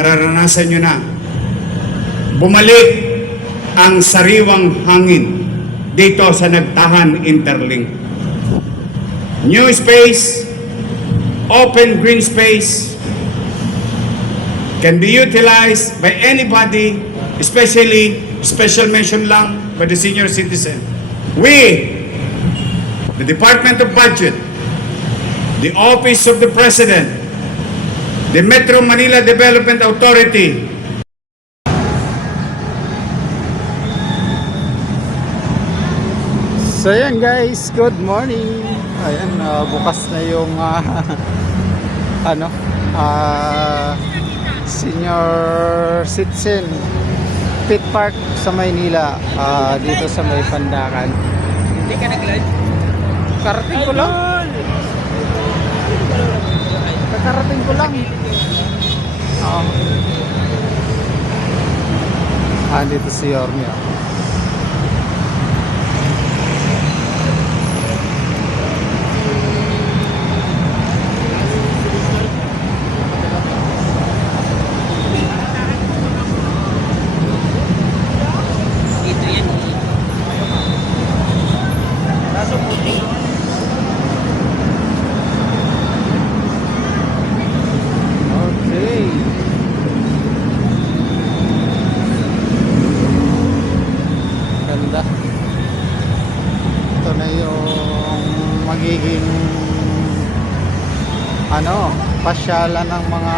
Nararanasan nyo na bumalik ang sariwang hangin dito sa Nagtahan Interlink. New space, open green space can be utilized by anybody, especially special mention lang by the senior citizen. We, the Department of Budget, the Office of the President, the Metro Manila Development Authority, so yan guys, good morning. Ayan, bukas na yung senior citizen pit park sa Maynila, dito sa may Pandakan. Hindi ka nag-live? Karating ko lang. Kakarating ko lang. Dito si Yorme. Dito yan. Kaso puti. Okay. Ganda. Ito na yung magiging pasyalan ng mga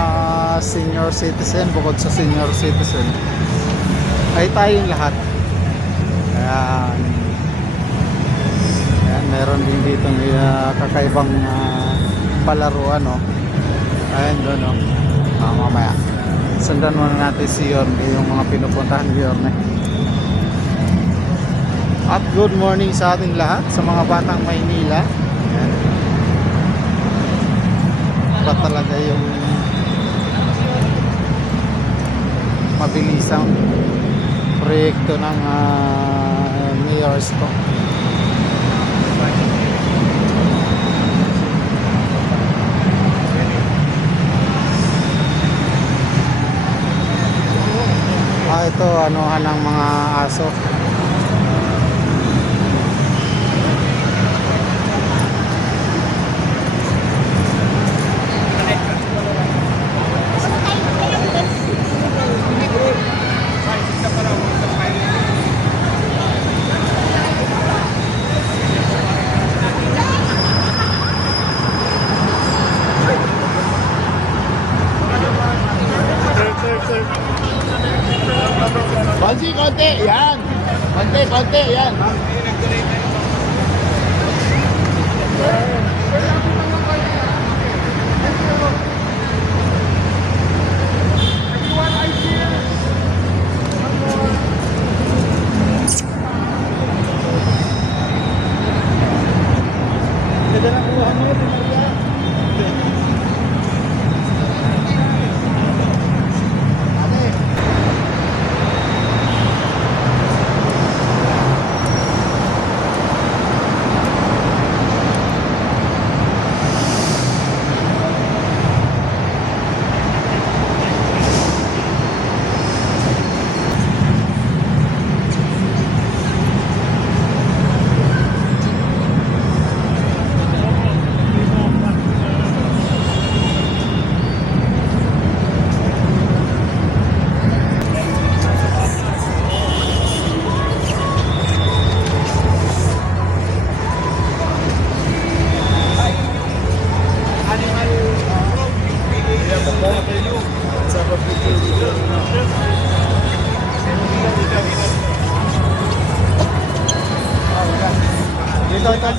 senior citizen. Bukod sa senior citizen ay tayong lahat. Ayan. Ayan, meron din dito kakaibang palaruan, ayan doon, mamaya sundan muna natin si Yorme, yung mga pinupuntahan ni Yorme. At good morning sa ating lahat, sa mga batang Maynila. Ayan. Pa talaga yung mabilisang proyekto ng mayors ko. Ito anuhan ng mga aso. Konti, konti, yan. Konti, konti, yan.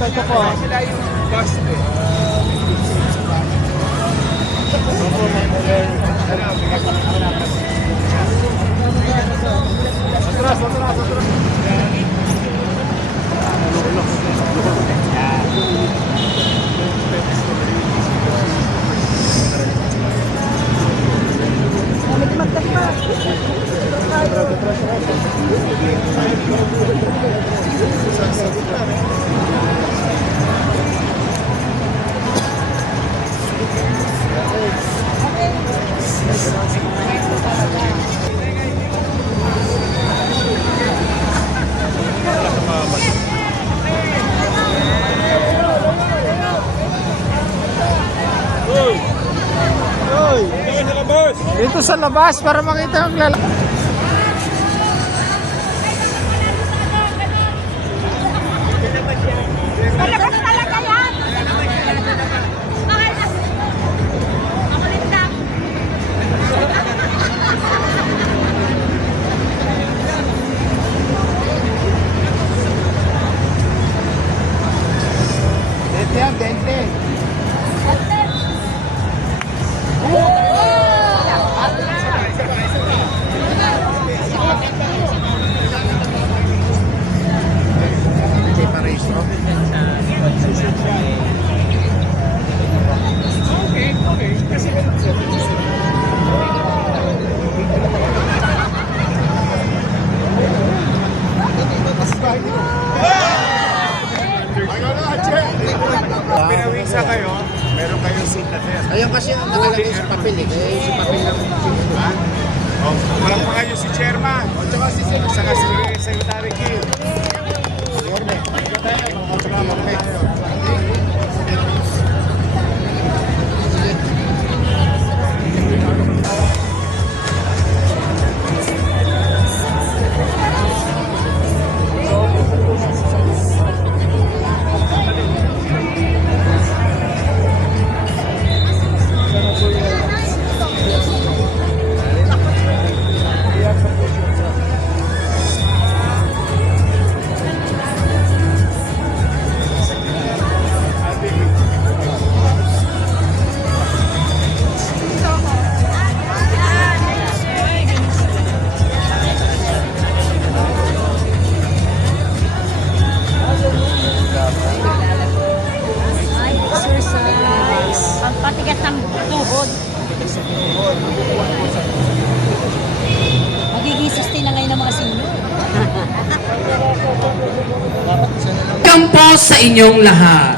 Ito po. Sila yung boss eh. Dito sa labas para makita ang lalaki. Malakas talaga yan! Okay na. Makulit lang. Dente yan, dente. Hindi pa rehistro. Pinawisa kayo, meron kayong signature. Ayun kasi ang nakalagay sa papel eh. Kaya yung sa papel lang. Ha? Oh, palakpakan niyo si Chairman. O tsaka si Secretary Kim. Yorme. Tsaka Yorme. Exercise. Pampatigas ng tuhod. Magiging sustain na ngayon ng mga senior. Welcome po sa inyong lahat.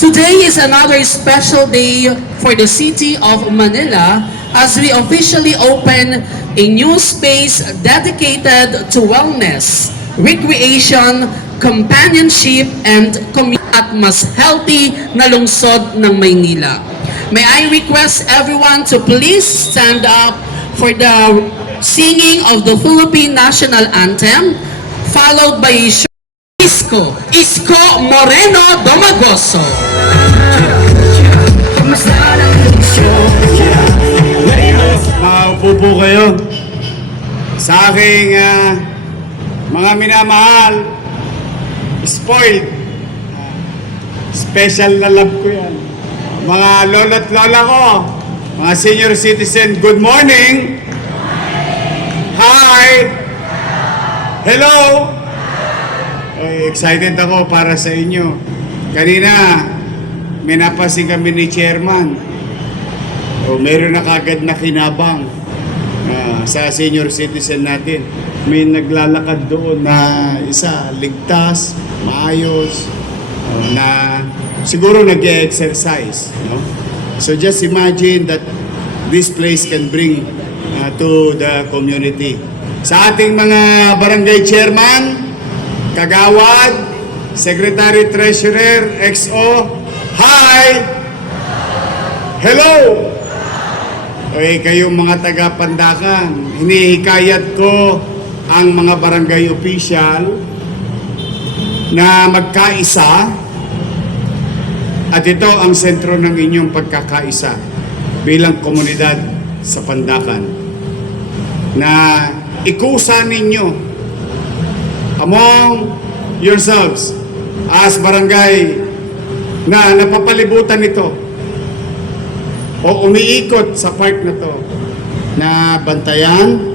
Today is another special day for the city of Manila as we officially open a new space dedicated to wellness, recreation, companionship, and community at mas healthy na lungsod ng Maynila. May I request everyone to please stand up for the singing of the Philippine National Anthem, followed by Isko Moreno Domagoso. Maupo po kayo sa aking mga minamahal, spoiled. Special na love ko yan. Mga lolo't lola ko, mga senior citizen, good morning! Hi! Hello! Ay, excited ako para sa inyo. Kanina, may napasin kami ni Chairman. Meron na kagad na kinabang sa senior citizen natin. May naglalakad doon na isa, ligtas, maayos, na siguro nag-exercise. No? So just imagine that this place can bring to the community. Sa ating mga barangay chairman, kagawad, secretary treasurer, XO, hi! Hello! Okay, kayong mga taga-Pandakan, hinihikayat ko ang mga barangay official na magkaisa at ito ang sentro ng inyong pagkakaisa bilang komunidad sa Pandakan na ikusa ninyo among yourselves as barangay na napapalibutan nito o umiikot sa park na to na bantayan,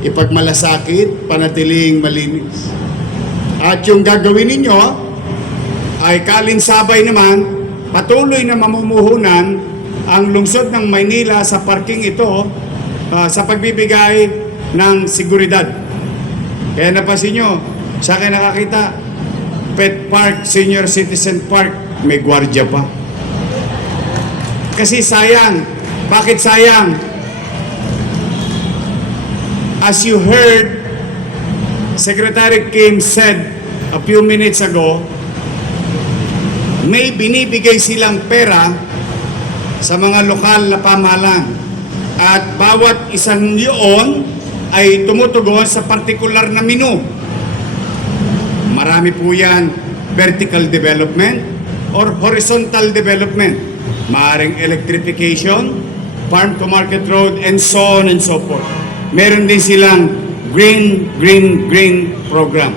ipagmalasakit, panatiling malinis. At yung gagawin ninyo ay kalinsabay naman, patuloy na mamumuhunan ang lungsod ng Maynila sa parking ito sa pagbibigay ng seguridad. Kaya napansin nyo, sa akin nakakita, Pet Park, Senior Citizen Park, may gwardiya pa. Kasi sayang, Bakit sayang? As you heard, Secretary Kim said a few minutes ago, may binibigay silang pera sa mga lokal na pamahalaan. At bawat isang yun ay tumutugon sa partikular na menu. Marami po yan, vertical development or horizontal development. Maaring electrification, farm to market road, and so on and so forth. Meron din silang green program.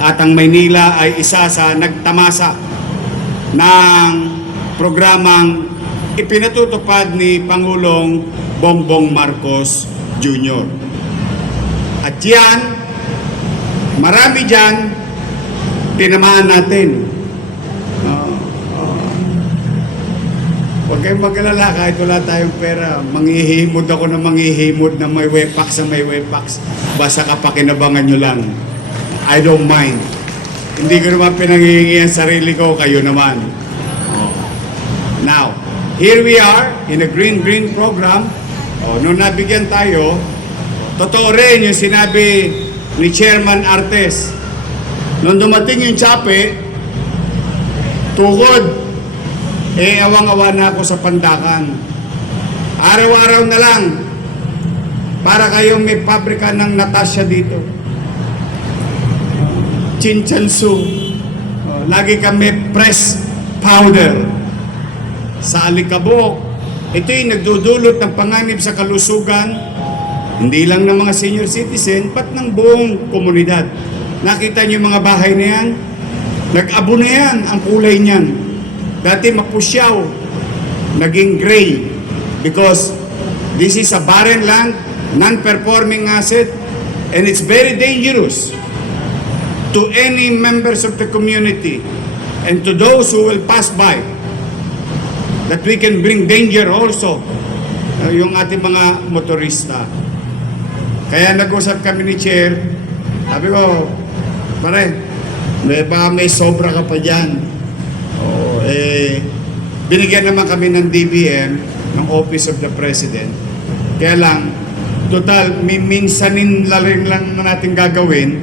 At ang Maynila ay isa sa nagtamasa ng programang ipinatutupad ni Pangulong Bongbong Marcos Jr. At yan, marami dyan, tinamaan natin. Huwag kayong mag-alala kahit wala tayong pera. Manghihimod ako na manghihimod na may wepax na may wepax. Basta kapakinabangan nyo lang. I don't mind. Hindi ko naman pinanghihingi ang sarili ko, kayo naman. Now, here we are in a green program. Nung nabigyan tayo, totoo rin yung sinabi ni Chairman Artes. Nung dumating yung tsape, tukod, awang-awa na ako sa Pandakan. Araw-araw na lang, para kayong may pabrika ng Natasha dito. Chinchansu. Lagi kami press powder. Sa Alikabok, ito'y nagdudulot ng panganib sa kalusugan, hindi lang ng mga senior citizen, pat ng buong komunidad. Nakita niyo yung mga bahay na yan? Nag-abo na yan ang kulay niyan. Dati mapusyaw, naging gray because this is a barren land, non-performing asset, and it's very dangerous to any members of the community and to those who will pass by, that we can bring danger also yung ating mga motorista. Kaya nag-usap kami ni Chair, sabi ko, pare, may sobra ka pa dyan. Binigyan naman kami ng DBM, ng Office of the President. Kaya lang, total, minsanin lang natin gagawin,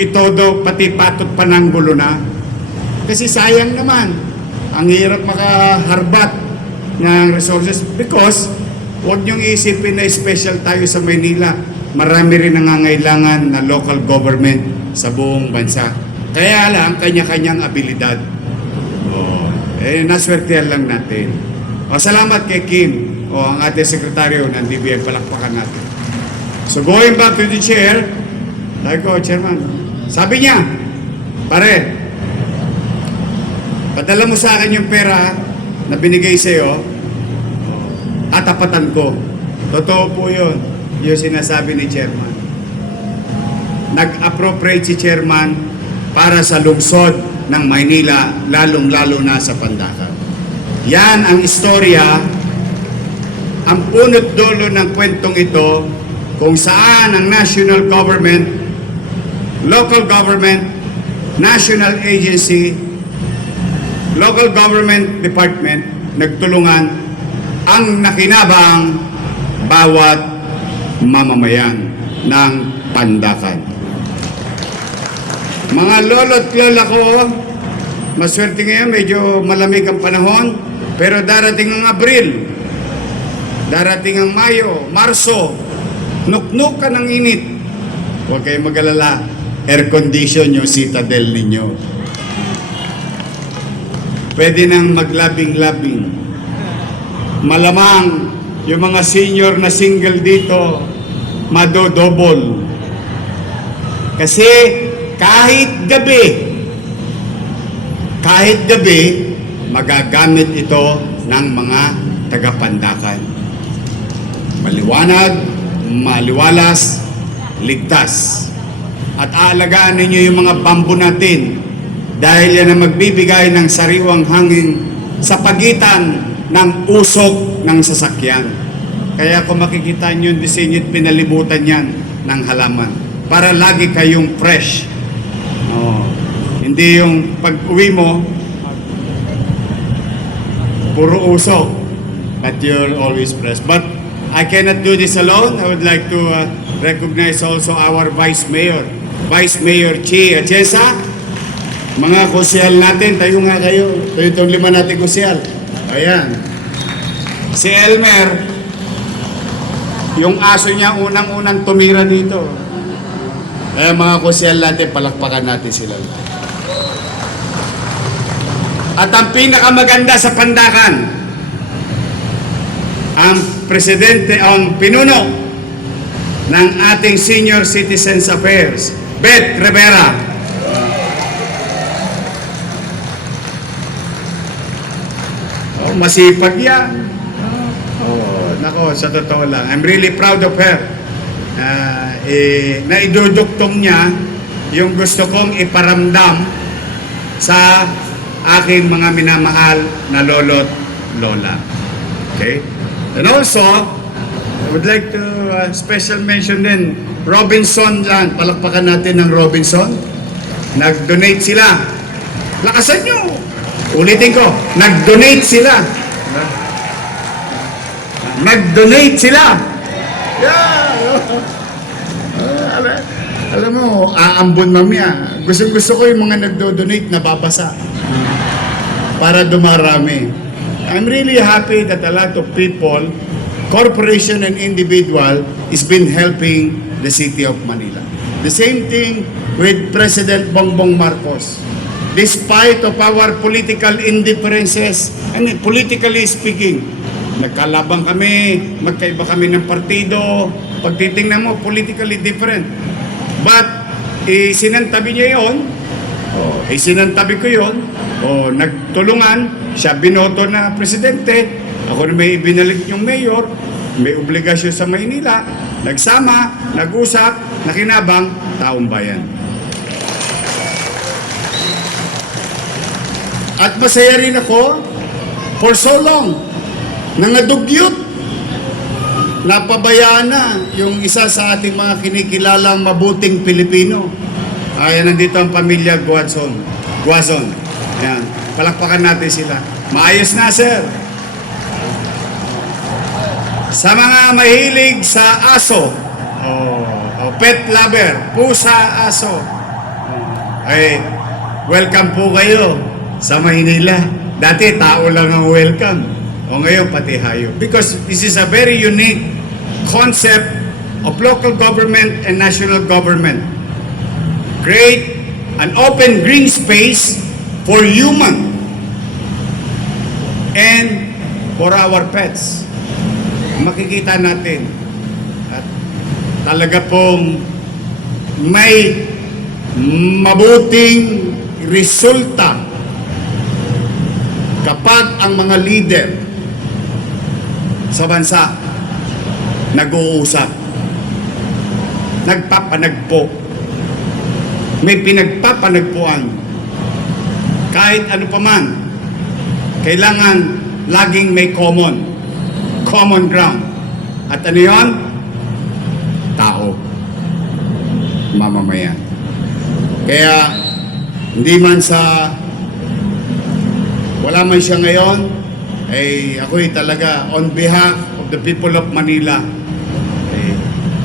ito daw pati patot pananggulo na. Kasi sayang naman, ang hirap makaharbat ng resources because huwag niyong isipin na special tayo sa Maynila. Marami rin nangangailangan na local government sa buong bansa. Kaya lang, kanya-kanyang abilidad. Naswertehan lang natin. Salamat kay Kim, ang ating sekretaryo ng DBM, palakpakan natin. So going back to the chair, sabi ko, Chairman, sabi niya, pare, padala mo sa akin yung pera na binigay sa'yo, at tapatan ko. Totoo po yun, yung sinasabi ni Chairman. Nag-appropriate si Chairman para sa lungsod ng Maynila, lalong-lalo na sa Pandakan. Yan ang istorya, ang punot dulo ng kwentong ito, kung saan ang national government, local government, national agency, local government department, nagtulungan ang nakinabang bawat mamamayan ng Pandakan. Mga lolo't lola ko, maswerte ngayon, medyo malamig ang panahon, pero darating ang Abril, darating ang Mayo, Marso, nuknukan ng init. Huwag kayong mag-alala, air condition yung citadel ninyo. Pwede nang maglabing-labing. Malamang yung mga senior na single dito, madodouble. Kasi kahit gabi, magagamit ito ng mga taga-Pandakan. Maliwanag, maliwalas, ligtas. At aalagaan ninyo yung mga bambu natin dahil yan ang magbibigay ng sariwang hangin sa pagitan ng usok ng sasakyan. Kaya kung makikita nyo yung disenyo at pinalibutan yan ng halaman para lagi kayong fresh. Hindi yung pag-uwi mo, puro usok. that you're always pressed. But I cannot do this alone. I would like to recognize also our Vice Mayor, Vice Mayor Chi Atienza. Mga kusyal natin, tayo nga kayo. Itong 5 natin kusyal. Ayan. Si Elmer, yung aso niya unang-unang tumira dito. Kaya mga kusyal natin, palakpakan natin sila. At ang pinakamaganda sa Pandakan, ang presidente, ang pinuno ng ating Senior Citizens Affairs, Beth Rivera. Oh, masipag yan. Oh, nako, sa totoo lang. I'm really proud of her. Naiduduktong niya yung gusto kong iparamdam sa aking mga minamahal na lolo't lola. Okay? And also, I would like to special mention din, Robinson dyan. Palakpakan natin ng Robinson. Nag-donate sila. Lakasan nyo! Ulitin ko, nag-donate sila. Nag-donate sila. Yeah. Alam mo, aambon mamaya. Gusto ko yung mga nagdo-donate na babasa para dumarami. I'm really happy that a lot of people, corporation and individual, is been helping the city of Manila. The same thing with President Bongbong Marcos. Despite of our political indifferences, and politically speaking, nagkalabang kami, magkaiba kami ng partido, pagtitingnan mo, politically different. But, sinantabi niya yun, sinantabi ko yun, nagtulungan, siya binoto na presidente, ako na may ibinalik yung mayor, may obligasyon sa Maynila, nagsama, nag-usap, nakinabang, taong bayan. At masaya rin ako for so long. Nangadugyot. Napabayaan na yung isa sa ating mga kinikilalang mabuting Pilipino. Ayan, nandito ang pamilya Guazon. Ayan, palakpakan natin sila. Maayos na, sir. Sa mga mahilig sa aso, pet lover, pusa, aso, ay, welcome po kayo sa Maynila. Dati, tao lang ang welcome. O ngayon, pati hayop. Because this is a very unique concept of local government and national government. Create an open green space for human and for our pets. Makikita natin at talaga pong may mabuting resulta kapag ang mga leader sa bansa nag-uusap, nagpapanagpo, may pinagpapanagpuan, kahit ano pa man, kailangan laging may common ground. At ano yun? Tao. Mamamayan. Kaya, hindi man sa wala man siya ngayon, ay ako'y talaga on behalf of the people of Manila,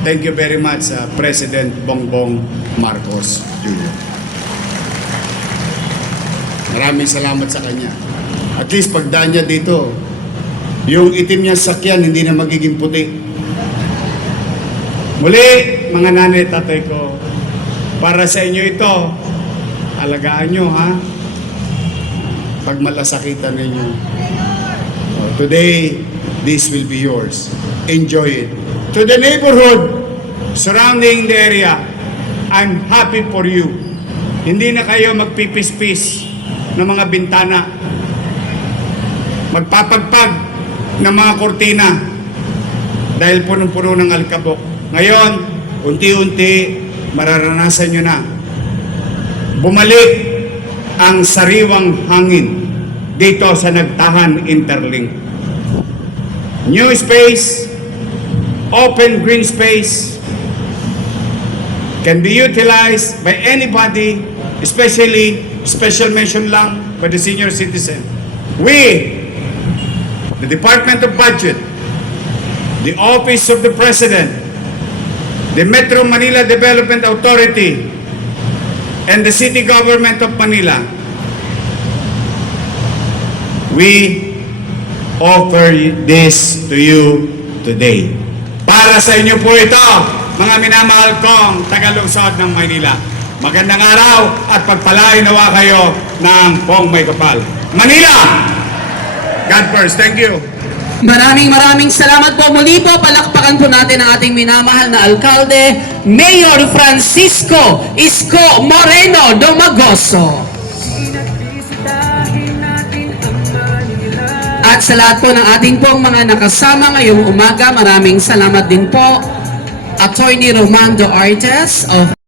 thank you very much President Bongbong Marcos Jr. Maraming salamat sa kanya. At least pagdaan niya dito, yung itim niya sakyan hindi na magiging puti. Muli, mga nanay, tatay ko, para sa inyo ito, alagaan nyo, ha? Pag malasakitan ninyo. Today, this will be yours. Enjoy it. To the neighborhood surrounding the area, I'm happy for you. Hindi na kayo magpipis-pis ng mga bintana. Magpapagpag ng mga kortina dahil punong-puno ng alkabok. Ngayon, unti-unti, mararanasan nyo na. Bumalik ang sariwang hangin dito sa Nagtahan Interlink. New space, open green space, can be utilized by anybody, especially special mention lang for the senior citizen. We, the the Department of Budget, the Office of the President, the Metro Manila Development Authority, and the City Government of Manila, we offer this to you today. Para sa inyo po ito, mga minamahal kong tagalungsod ng Maynila. Magandang araw at pagpalain nawa kayo ng pong may kapal. Manila! God first. Thank you. Maraming salamat po. Muli po, palakpakan po natin ang ating minamahal na alkalde, Mayor Francisco Isko Moreno Domagoso. At sa lahat po ng ating pong mga nakasama ngayong umaga, maraming salamat din po, Attorney Romando Artes of